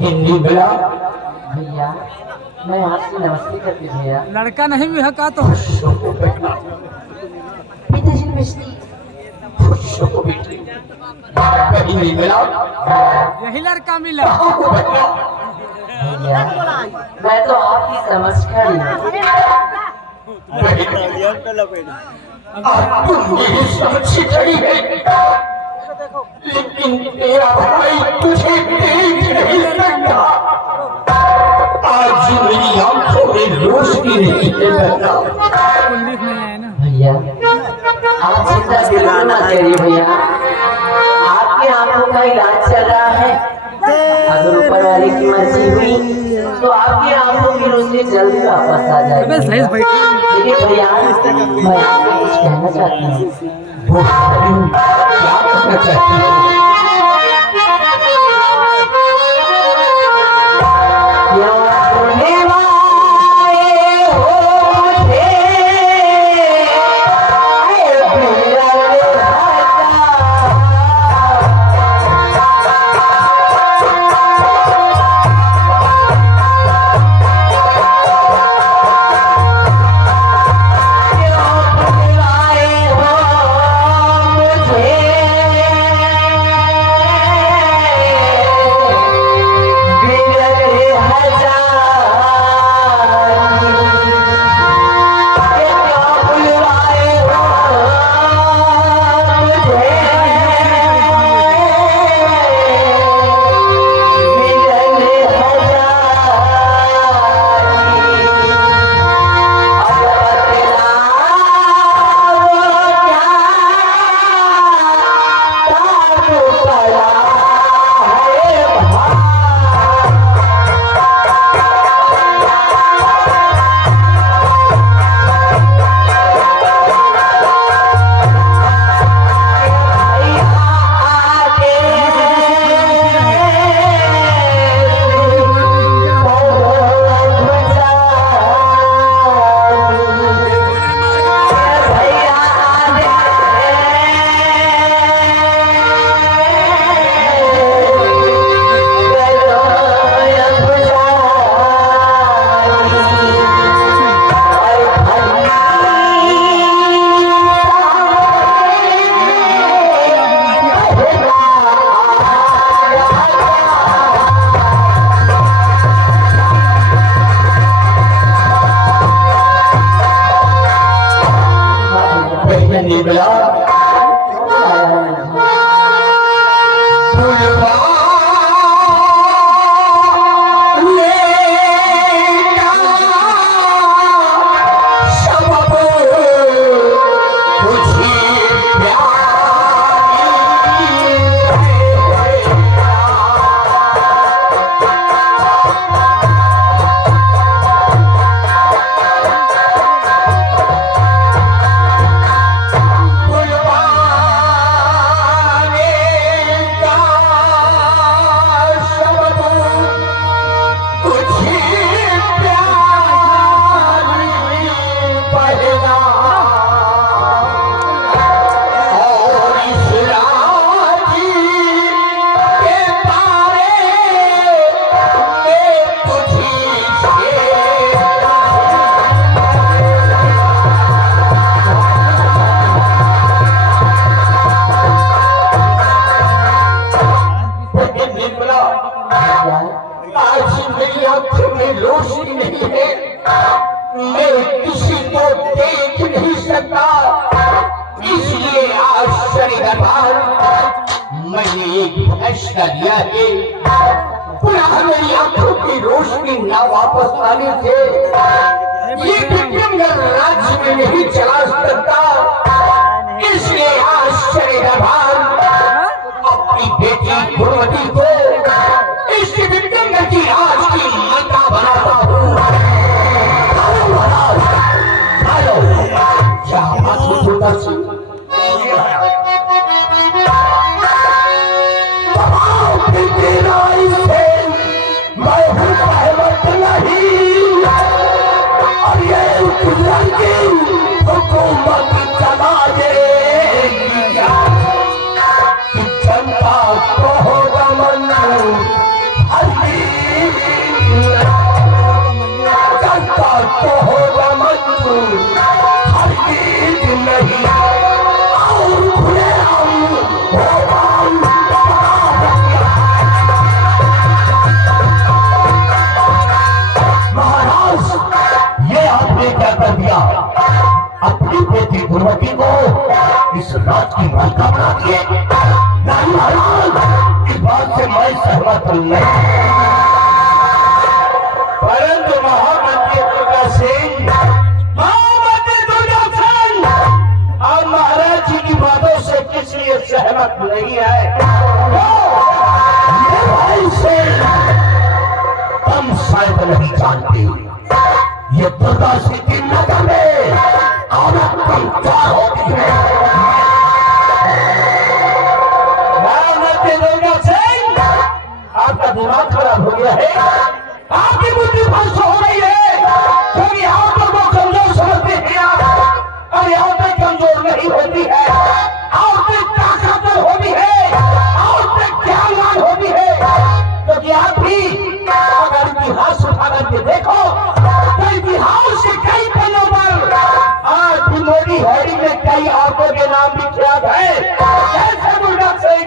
हिंदी मिला भैया मैं आपसे नमस्ते करती हूँ भैया। लड़का नहीं भी है का तो पिताजी नमस्ते। हिंदी मिला यही लड़का मिला। भैया मैं तो आपकी समझ खड़ी हूँ। तुम मेरी समझ खड़ी है लेकिन तेरा भाई तुझे देख नहीं सकता। आज मेरी आंखों में रोशनी नहीं है लगता। कुंडली में है ना भैया आप चिंता बिल्कुल मत करिए भैया, आपकी आंखों का इलाज चल रहा है। अगर ऊपर वाले की मर्जी हुई तो आपकी आंखों की रोशनी जल्दी वापस आ जाएगी। सही भाई। देखिए भैया मैं आपको कुछ कहना चाहती हूँ। वो क्या कहना चाहती हो? रोशनी ना वापस आने से ये विक्रमगढ़ राज्य में नहीं चला सकता। इसलिए आश्चर्य दरबार अपनी बेटी गुणवती को इस विक्रमगढ़ की राज की माता बनाता हूँ। जनता को होगा मन बात नहीं, परंतु महामंत्री दुर्गा सिंह, महामंत्री दुर्गा सिंह और महाराज जी की बातों से किस लिए सहमत नहीं है? भाई से तुम शायद नहीं जानते, ये दुर्गा सिंह की नजर में औरत कमजोर होती है। महामंत्री दुर्गा सिंह, आपका दिमाग खराब हो गया है, आपकी बुद्धि भ्रष्ट हो गई है, क्योंकि औरतों को कमजोर समझते हैं आप, और औरतें कमजोर नहीं होती है, औरतें ताकतवर होती है, औरतें ज्ञानवान होती है। क्योंकि आप भी अगर इतिहास उठा करके देखो तो इतिहास के कई पन्नों पर आज भी मोदी हेडिंग में कई औरतों के नाम विख्यात है, जैसे दुर्गा सिंह,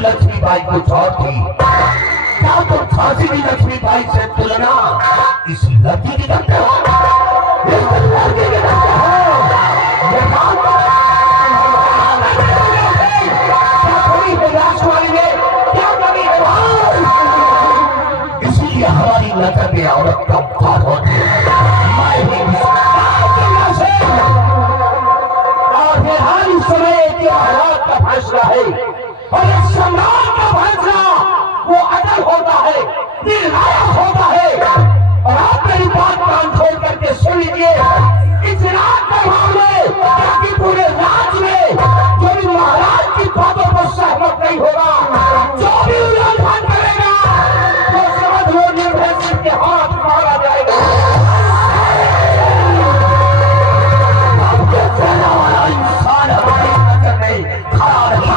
लक्ष्मीबाई कुछ और थी। क्या तो झांसी की लक्ष्मीबाई से तुलना इस लड़की की करते हो? इस लड़के की करते हो? ये बात क्या कमी है राजकुमारी में? क्या कमी है भाई? इसलिए हमारी नजर में औरत कमजोर होती है। और फिलहाल इस समय के हालात का फैसला है, और एक सम्राट का फैसला वो अटल होता है, निर्णायक होता है। और आप मेरी बात कान खोल करके सुन लीजिए, इस रात के मामले ताकि पूरे राज्य में जो भी महाराज की बातों पर सहमत नहीं होगा, जो भी उल्लंघन करेगा, तो समझ लो निर्भय सिंह के हाथ मारा जाएगा। आपके सेना वाला इंसान हमारी नजर में खड़ा नहीं है।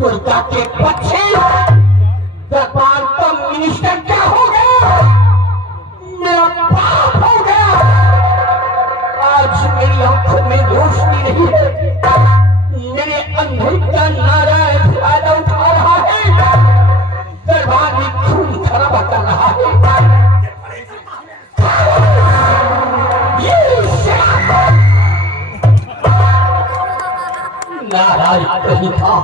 दुर्गा के बच्चे दरबार का मिनिस्टर क्या हो गया? मेरा बाप हो गया। आज मेरी आंखों में रोशनी नहीं है, मेरे अंधेरे का नारायण फायदा उठा रहा है, दरबार में खून खराबा कर रहा है। ये नारायण कहीं था।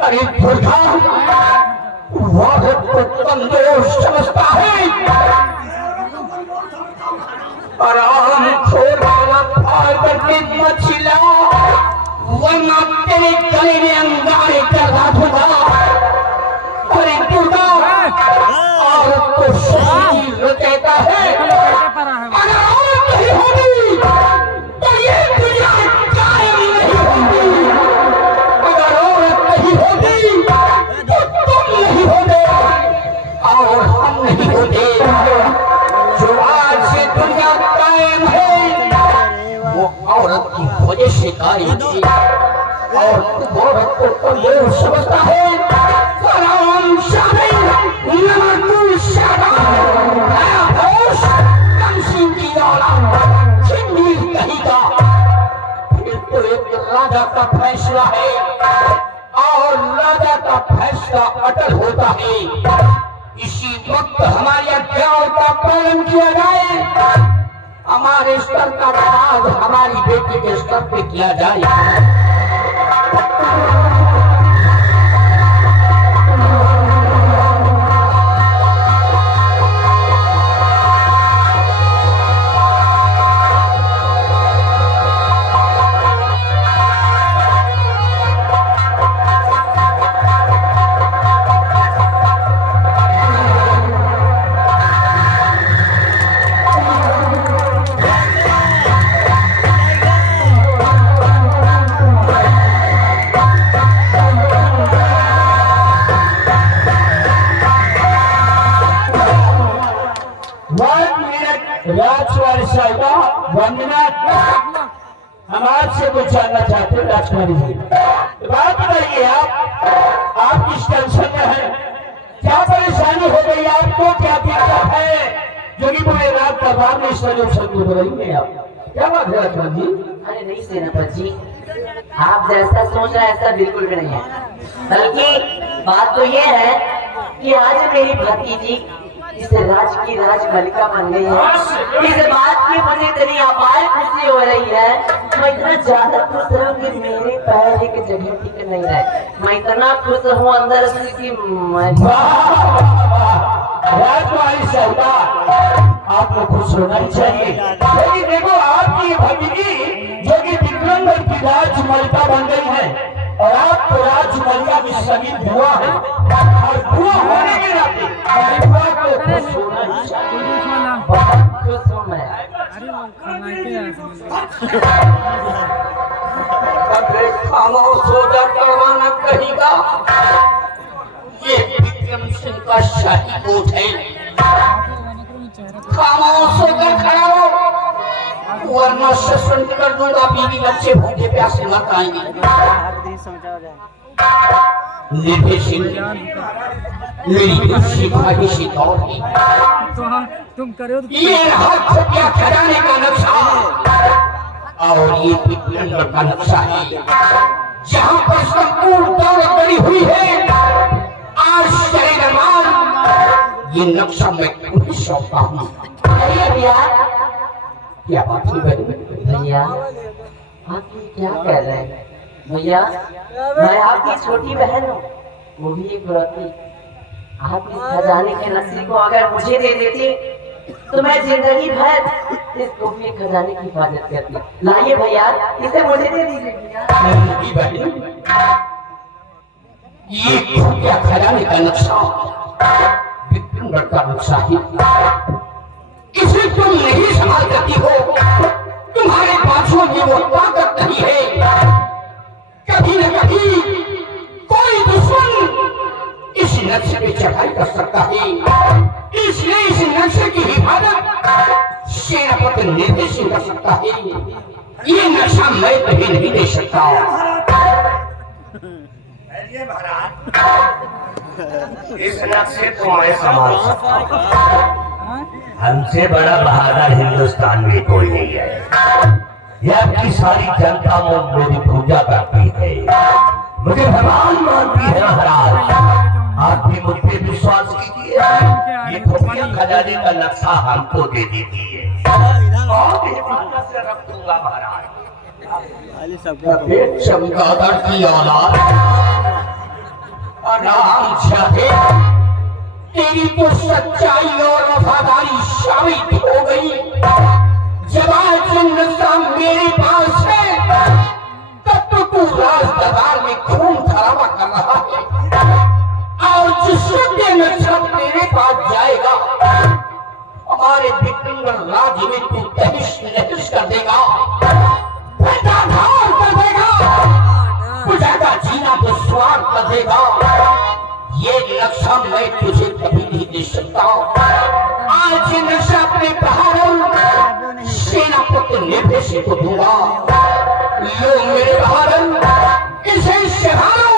अरे दुर्गा औरत को कमजोर समझता है, और आम छोड़ा फाड़ करके मछला, वरना तेरे गले में अंगारे कर दूंगा। अरे दुर्गा औरत को शरीर कहता है, अगर औरत नहीं होगी तो ये दुनिया कायम नहीं होगी। अगर औरत नहीं होगी तो तुम नहीं होगे और हम नहीं होगे। जो आज से दुनिया कायम है वो औरत की वजह से कायम थी, और तुम औरत को कमजोर समझता है। तो हमारी अध्याय का पालन किया जाए, हमारे स्तर का काज हमारी बेटी के स्तर पे किया जाए। हम आपसे कुछ जानना चाहते हैं राजकुमारी जी, बात बताइए आप किस टेंशन में हैं? क्या परेशानी हो गई आपको? क्या दिक्कत है जो कि पूरे रात दरबार में इस तरह से हो रही है? आप क्या बात है राजकुमारी जी? अरे नहीं सेनापति जी, आप जैसा सोच रहे हैं ऐसा बिल्कुल भी नहीं है। बल्कि बात तो ये है कि आज मेरी भतीजी इस राज की राजमलिका बन गई है। इस बात की मुझे इतनी अपार खुशी हो रही है। मैं इतना ज्यादा खुश हूँ कि मेरे पैर एक जगह ठीक नहीं रहे। मैं इतना खुश हूँ अंदर से कि राजकुमारी सौदा आपको खुश होना ही चाहिए। लेकिन देखो आपकी भतीजी जो कि विक्रमगढ़ की राजमलिका बन गई है और आप तो राजमलिका की सभी बुआ है और बुआ होने के नाते बुआ को खुश होना ही चाहिए। बहुत खुश हूँ मैं। खामोश हो जा करवाना कहेगा। ये विक्रम सिंह का शाही कोट है, खामोश होकर खड़ा हो वरना सस्पेंड कर दूंगा। बीवी बच्चे भूखे प्यासे मत आएंगे। निर्भय सिंह मेरी दूसरी ख्वाहिशी दौर है। तुम करो ये रहा खुफिया खजाने का नक्शा और ये विक्रमगढ़ का नक्शा है जहाँ पर संपूर्ण दौलत बनी हुई है। आश्चर्य दरबार ये नक्शा मैं तुम्हें सौंपता हूँ। भैया क्या बात है भैया, आप ये क्या कह रहे हैं? भैया मैं आपकी छोटी बहन हूँ, वो भी एक लड़की। आप इस खजाने के नक्शे को अगर मुझे दे देती तो मैं जिंदगी भर इस खुफिया खजाने की हिफाजत करती। लाइए भैया, इसे मुझे दे दीजिए भैया। ये खुफिया खजाने का नक्शा विक्रमगढ़ का नक्शा है। इसे तुम नहीं संभाल सकती हो, तुम्हारे पासों में वो ताकत नहीं है। कभी न कभी कोई दुश्मन इस नक्शे पे चढ़ाई कर सकता है, इसलिए इस नक्शे की हिफाजत सेनापति निर्भय सिंह कर सकता है। ये नक्शा मैं कभी नहीं दे सकता। इस नक्शे को मैं संभाल सकता हूँ। हमसे बड़ा बहादुर हिंदुस्तान में कोई नहीं है। यह आपकी सारी जनता में मेरी पूजा करती है, मुझे भगवान मानती है। महाराज आप भी मुझ पे विश्वास कीजिए। ये खुफिया खजाने का नक्शा हमको दे दीजिए, बहुत हिफाजत से रख दूंगा महाराज। चमगादड़ की औलाद आराम से तेरी तो सच्चाई और वफादारी साबित हो गई। जब आज नक्शा मेरे पास है तब तो तू राज दरबार में खून खराबा कर रहा है और जिस ये नक्शा तेरे पास जाएगा हमारे विक्रमगढ़ राज्य में तू तहिश नहिश कर देगा, बेदाधार कर देगा, बुझाता जीना दुश्वार कर देगा। ये नक्शा मैं तुझे कभी नहीं दे सकता। आज ये नक्शा अपने बहादुर सेनापति निर्भय सिंह को दूंगा। लो मेरे बहादुर, इसे संभालो,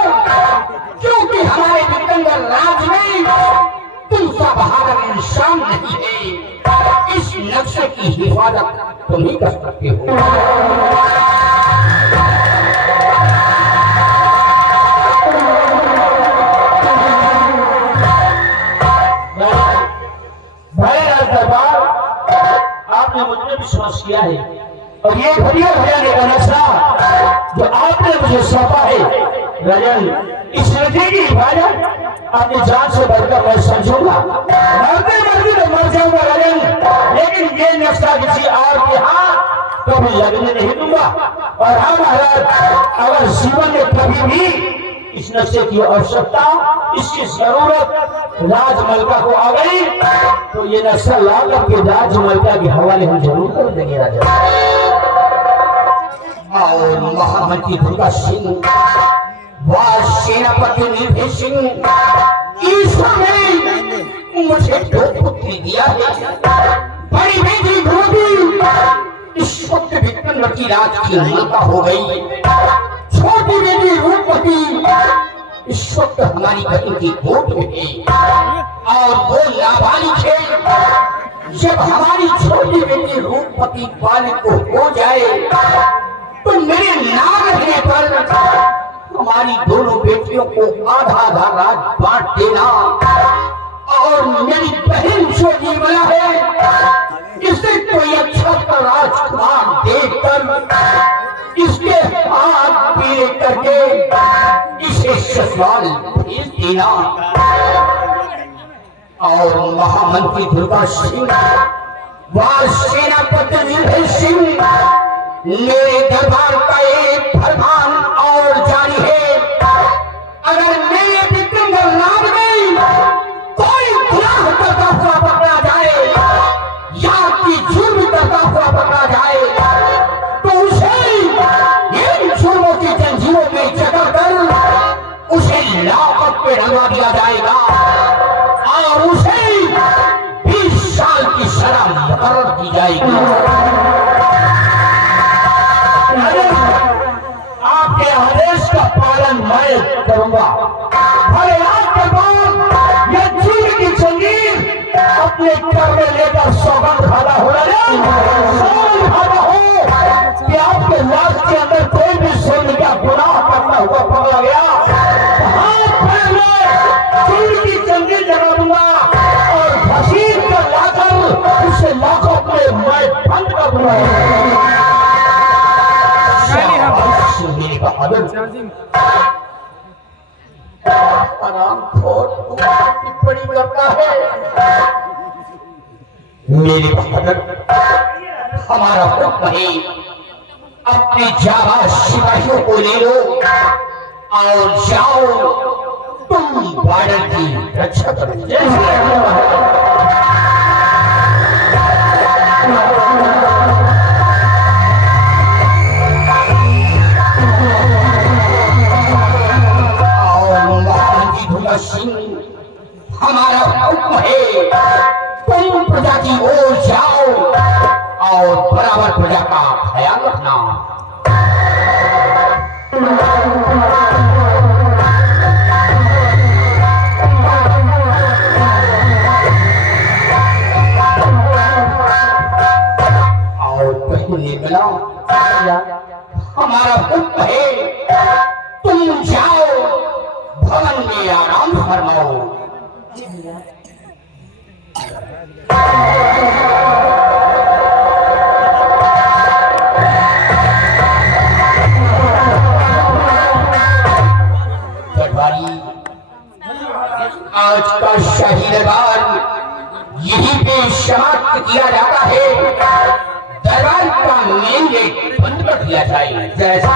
क्योंकि हमारे विक्रमगढ़ राज्य में तुमसा बहादुर इंसान नहीं है। इस नक्शे की हिफाजत तुम ही कर सकते हो। विश्वास किया है और ये घड़िया भयाने का नक्शा जो आपने मुझे सौंपा है राजन, इस नदी की हिफाजत अपनी जान से बढ़कर मैं समझूंगा। मरते मरते तो मर जाऊंगा राजन, लेकिन ये नक्शा किसी और के हाथ तो मैं लगने नहीं दूंगा। और हाँ महाराज, अगर जीवन में कभी भी इस नक्शे की आवश्यकता, इसकी जरूरत राजमलका को आ गई तो ये नक्शा ला करके राजमलका के हवाले हम जरूर कर देंगे राजा। और महामंत्री दुर्गा सिंह व सेनापति निर्भय सिंह, ईश्वर ने मुझे 2 पुत्री दिया है। बड़ी बेटी रूपी इस वक्त विक्रमवती राज की मलका हो गई, छोटी बेटी रूपवती इस वक्त हमारी बहन की गोद में है और वो नाबालिग है। जब हमारी छोटी बेटी रूपवती बालिग को हो जाए तो मेरे नाम रहने पर हमारी दोनों बेटियों को आधा आधा राज बांट देना और मेरी बहन जो निर्मला है इसे कोई अच्छा सा राजकुमार देकर इसके हाथ पीले करके इसे ससुराल भेज देना। और महामंत्री दुर्गा सिंह व सेनापति निर्भय सिंह, मेरे दरबार का एक फरमान और जारी है, अगर मेरे विक्रमगढ़ नाम में कोई गुनाह करता हुआ पकड़ा जाए या कि जुर्म करता हुआ पकड़ा जाए तो उसे इन जुर्मों की जंजीरों में जकड़कर उसे लाकअप पे रंगा दिया जाएगा और उसे 20 साल की सजा मुकर्रर की जाएगी। आपके आदेश का पालन मैं करूंगा। भले आज के बाद ये जुर्म की जंजीर अपने घर में लेकर सौगंध खाता हो कि आपके लाश के अंदर कोई भी सोने का गुनाह करता हुआ पकड़ा गया, हाथ पैर में जुर्म की जंजीर लगा दूंगा और घसीट कर लाकर उसे लाखों में मैं बंद कर दूंगा। टिप्पणी करता है मेरे बहादुर, हमारा हुक्म है अपने जाबाज सिपाहियों को ले लो और जाओ तुम बॉर्डर की रक्षा करो। सिंह, हमारा हुक्म है तुम प्रजा की ओर जाओ और बराबर प्रजा का ख्याल रखना। और पहले मिला हमारा हुक्म है तुम जाओ भवन में आराम फरमाओ। आज का शाही दरबार यहीं पे समाप्त किया जाता है। दरबार का मेन गेट बंद कर दिया जाए। जैसा